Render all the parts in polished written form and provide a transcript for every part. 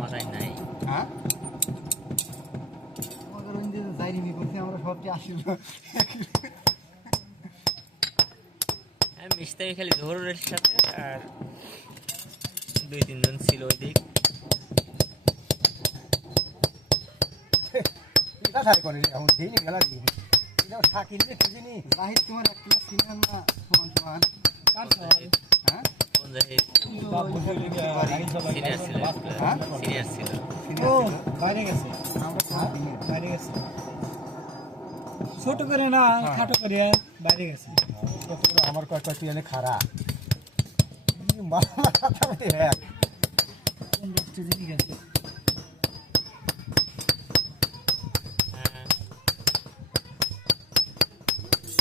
মজাই নাই। হ্যাঁ যাইনি করছি আমরা সবটি আসিল মিশতামি খালি জোহরের সাথে আর 2-3 জন ছিল ওই দিক। করে এখন দিইনি গেলা দিইনি এটা থাকি রে তুজিনি জাহিদ তোমার এক কিলো সিনেমা না সমান সমান কার সমান হ্যাঁ কোন জাহিদ? সিনিয়র সিনিয়র ছিল। হ্যাঁ সিনিয়র ছিল। ও বাইরে গেছে আমরা বাইরে গেছে ছোট করে না খাটো করে বাইরে গেছে আমার কয়েকটি এনে খারা মাথা এক কোন লোকটা দিকে গেছে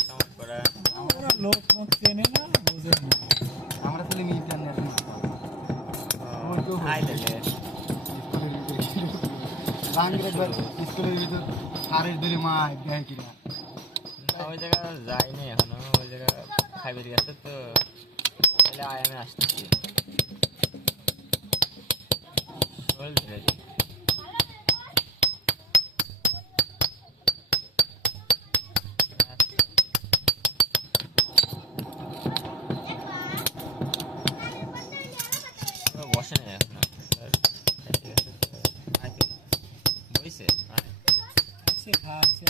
কেমন করা আমরা লোক মুখ চেনে না বুঝে না আমরা ফিল্ম ইন্টারন্যাশনাল আইলে বাংলাদেশ স্কুলের ভিতর সারের ধরে মায় দেয় কিনা ওই জায়গা যাইনি এখনো, ওই জায়গা খাইবের গেছে তো তাহলে আমি আসতেছি। বসে নেই এখনো বইছে আছে খা আছে